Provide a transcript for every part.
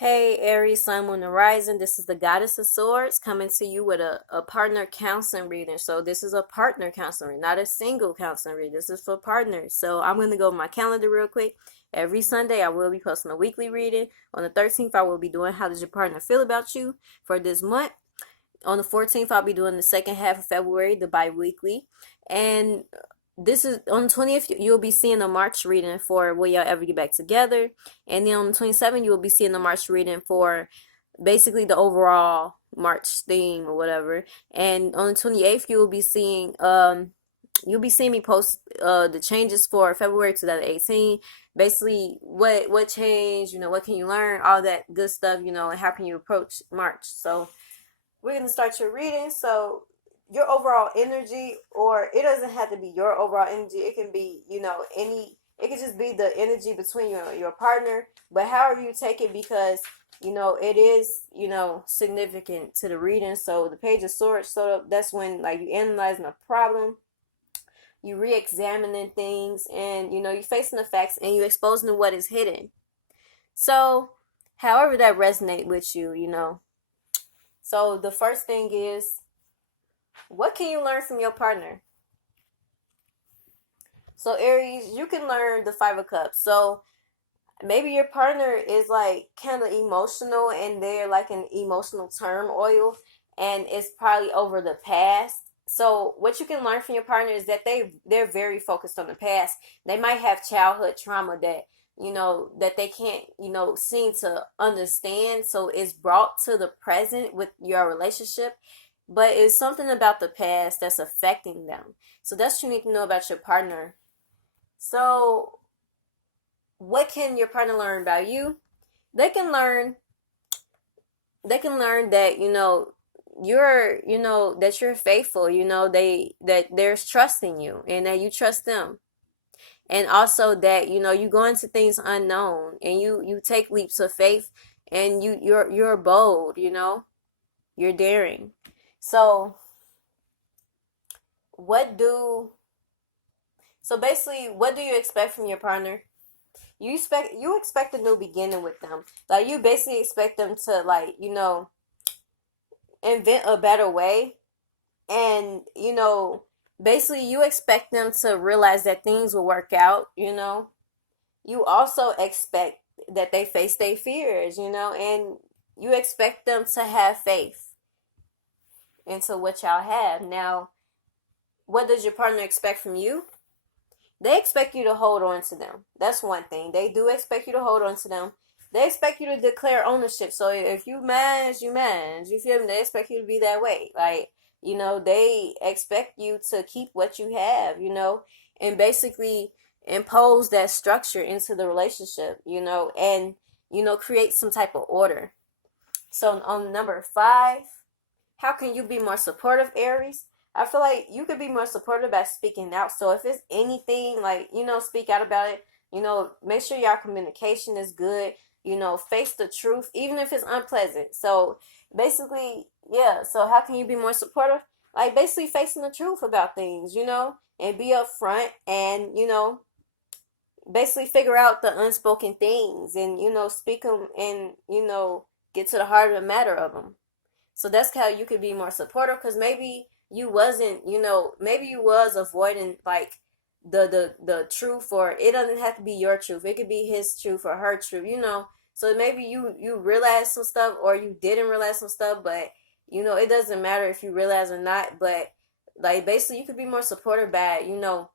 Hey Aries, Sun, Moon, and Rising. This is the Goddess of Swords coming to you with a partner counseling reading. So this is a partner counseling reading, not a single counseling reading. This is for partners. So I'm going to go over my calendar real quick. Every Sunday I will be posting a weekly reading. On the 13th I will be doing How Does Your Partner Feel About You for this month. On the 14th I'll be doing the second half of February, the bi-weekly. And this is on the 20th, you'll be seeing a March reading for Will Y'all Ever Get Back Together. And then on the 27th, you'll be seeing the March reading for basically the overall March theme or whatever. And on the 28th, you'll be seeing me post the changes for February 2018. Basically what changed, what can you learn, all that good stuff, and how can you approach March. So we're going to start your reading. So your overall energy, or it doesn't have to be your overall energy, it can be it could just be the energy between you and your partner, but however you take it, because it is significant to the reading. So the Page of Swords, so that's when like you analyzing a problem, you re-examining things, and you facing the facts and you exposing what is hidden. So however that resonate with you. So the first thing is, what can you learn from your partner? So Aries, you can learn the Five of Cups. So maybe your partner is like kind of emotional and they're like an emotional turmoil, and it's probably over the past. So what you can learn from your partner is that they're very focused on the past. They might have childhood trauma that they can't seem to understand, so it's brought to the present with your relationship, but it's something about the past that's affecting them. So that's what you need to know about your partner. So what can your partner learn about you? They can learn that that you're faithful, that there's trust in you and that you trust them. And also that you go into things unknown and you take leaps of faith, and you're bold, you're daring. So basically, what do you expect from your partner? You expect a new beginning with them. Like, you basically expect them to, like, invent a better way. And basically you expect them to realize that things will work out. You also expect that they face their fears, and you expect them to have faith into what y'all have. Now, what does your partner expect from you? They expect you to hold on to them. That's one thing. They do expect you to hold on to them. They expect you to declare ownership. So if you manage, you manage. You feel me? They expect you to be that way. Like, they expect you to keep what you have, and basically impose that structure into the relationship, and, create some type of order. So on number 5, how can you be more supportive, Aries? I feel like you could be more supportive by speaking out. So if it's anything, like, speak out about it. Make sure your communication is good. Face the truth, even if it's unpleasant. So basically, yeah. So how can you be more supportive? Like, basically facing the truth about things, and be upfront, and, basically figure out the unspoken things, and, speak them, and, get to the heart of the matter of them. So that's how you could be more supportive, because maybe you wasn't, maybe you was avoiding, like, the truth, or it doesn't have to be your truth. It could be his truth or her truth, So maybe you realized some stuff, or you didn't realize some stuff, but it doesn't matter if you realize or not. But, like, basically you could be more supportive by, you know,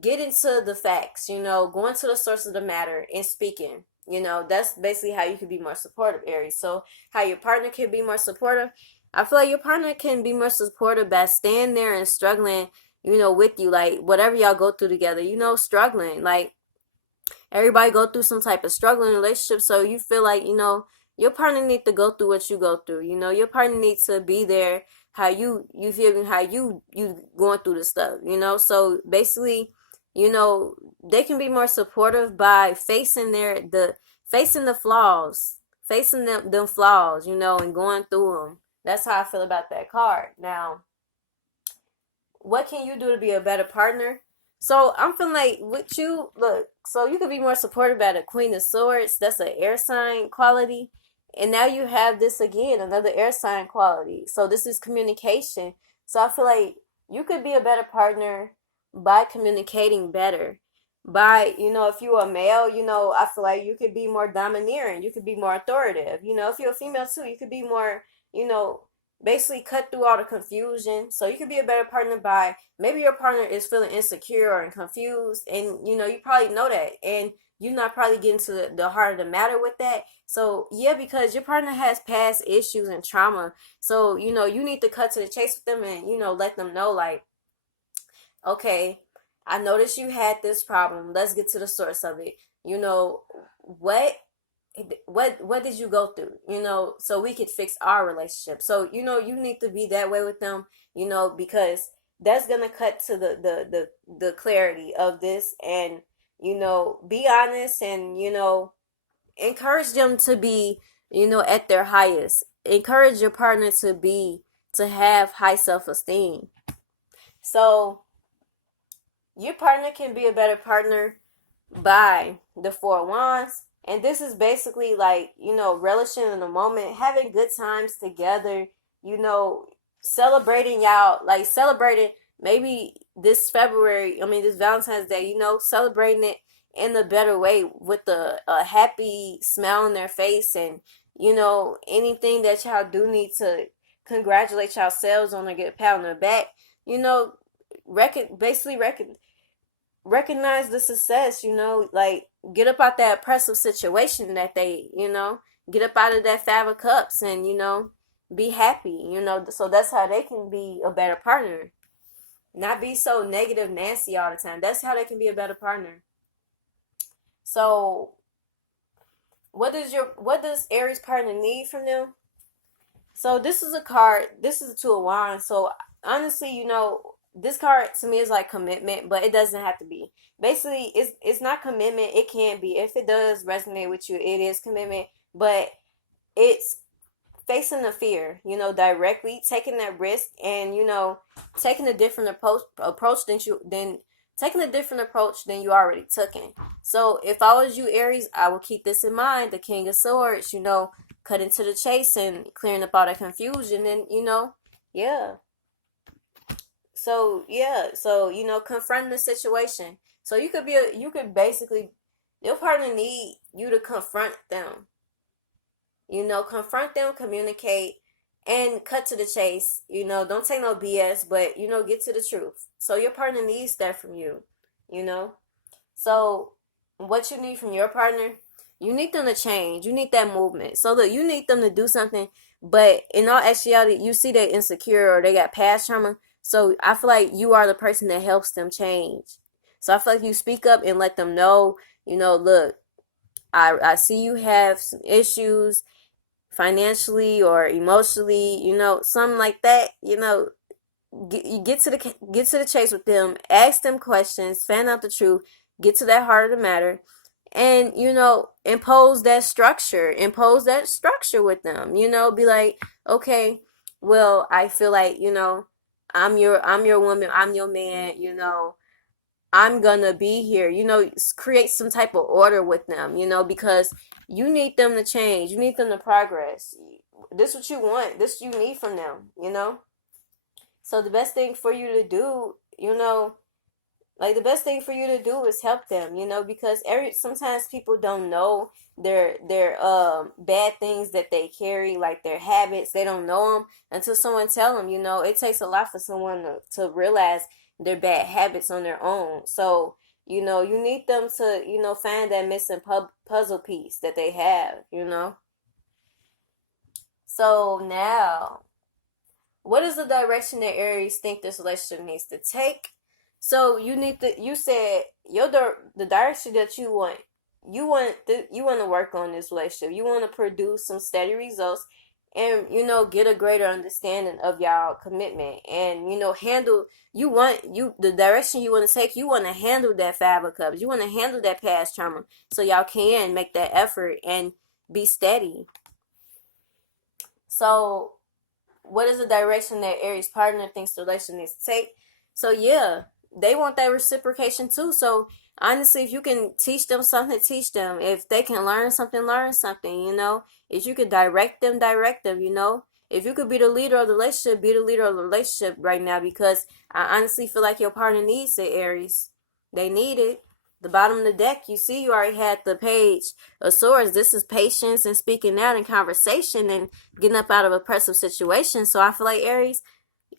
getting to the facts, going to the source of the matter and speaking. That's basically how you can be more supportive, Aries. So how your partner can be more supportive, I feel like your partner can be more supportive by staying there and struggling, with you. Like, whatever y'all go through together, struggling. Like, everybody go through some type of struggling relationship. So you feel like, your partner needs to go through what you go through. Your partner needs to be there how you feel, how you going through the stuff, So basically, they can be more supportive by facing the flaws, facing them flaws, and going through them. That's how I feel about that card. Now, what can you do to be a better partner? So I'm feeling like with you, look, so you could be more supportive about a Queen of Swords. That's an air sign quality. And now you have this again, another air sign quality. So this is communication. So I feel like you could be a better partner by communicating better. By, if you're a male, I feel like you could be more domineering. You could be more authoritative. If you're a female too, you could be more, you know, basically cut through all the confusion. So you could be a better partner by maybe your partner is feeling insecure and confused, and you probably know that, and you're not probably getting to the heart of the matter with that. So yeah, because your partner has past issues and trauma, so you need to cut to the chase with them, and let them know, like, okay, I noticed you had this problem, let's get to the source of it. What what did you go through, so we could fix our relationship. So you need to be that way with them, because that's gonna cut to the clarity of this. And be honest, and encourage them to be, at their highest. Encourage your partner to have high self-esteem. So your partner can be a better partner by the Four Wands. And this is basically like, relishing in the moment, having good times together, you know, celebrating y'all, like celebrating maybe this February, I mean, this Valentine's Day, celebrating it in a better way with a happy smile on their face. And, anything that y'all do need to congratulate yourselves on or get a pat on the back, you know, basically recognize the success, like get up out that oppressive situation that they, get up out of that 5 of Cups, and, be happy, so that's how they can be a better partner. Not be so negative Nancy all the time. That's how they can be a better partner. So what does Aries partner need from them? So this is a card. This is a Two of Wands. So honestly, this card to me is like commitment, but it doesn't have to be. Basically, it's not commitment. It can be. If it does resonate with you, it is commitment. But it's facing the fear, directly taking that risk, and taking a different approach than you already took in. So if I was you, Aries, I would keep this in mind. The King of Swords, cutting to the chase and clearing up all that confusion, and yeah. So yeah, so confronting the situation. So you could basically, your partner need you to confront them. Confront them, communicate, and cut to the chase. Don't take no BS, but get to the truth. So your partner needs that from you. You know. So what you need from your partner, you need them to change. You need that movement. So look, you need them to do something, but in all actuality, you see they're insecure or they got past trauma. So I feel like you are the person that helps them change. So I feel like you speak up and let them know, look, I see you have some issues financially or emotionally, something like that. Get to the chase with them, ask them questions, find out the truth, get to that heart of the matter, and impose that structure with them. Be like, okay, well, I feel like, I'm your woman, I'm your man, I'm gonna be here, create some type of order with them, because you need them to change, you need them to progress. This is what you want, this you need from them. So the best thing for you to do, the best thing for you to do is help them, because sometimes people don't know their bad things that they carry, like their habits. They don't know them until someone tell them. It takes a lot for someone to realize their bad habits on their own. So you need them to find that missing puzzle piece that they have. So now, what is the direction that Aries think this relationship needs to take? So you said the direction that you want to work on this relationship. You want to produce some steady results, and get a greater understanding of y'all commitment, and handle the direction you want to take. You want to handle that 5 of Cups. You want to handle that past trauma, so y'all can make that effort and be steady. So what is the direction that Aries partner thinks the relationship needs to take? So yeah, they want that reciprocation too. So honestly, if you can teach them something, teach them. If they can learn something, learn something, you know. If you could direct them, you know. If you could be the leader of the relationship, be the leader of the relationship right now, because I honestly feel like your partner needs it, Aries. They need it. The bottom of the deck, you see, you already had the page of swords. This is patience and speaking out in conversation and getting up out of oppressive situations. So I feel like, Aries,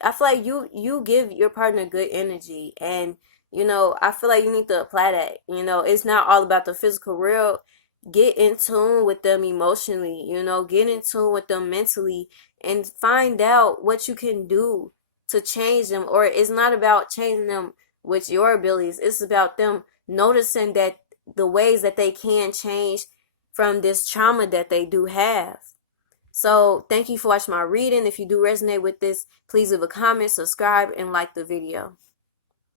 I feel like you give your partner good energy, and you know, I feel like you need to apply that. You know, it's not all about the physical real. Get in tune with them emotionally, you know, get in tune with them mentally, and find out what you can do to change them. Or it's not about changing them with your abilities, it's about them noticing that the ways that they can change from this trauma that they do have. So thank you for watching my reading. If you do resonate with this, please leave a comment, subscribe, and like the video.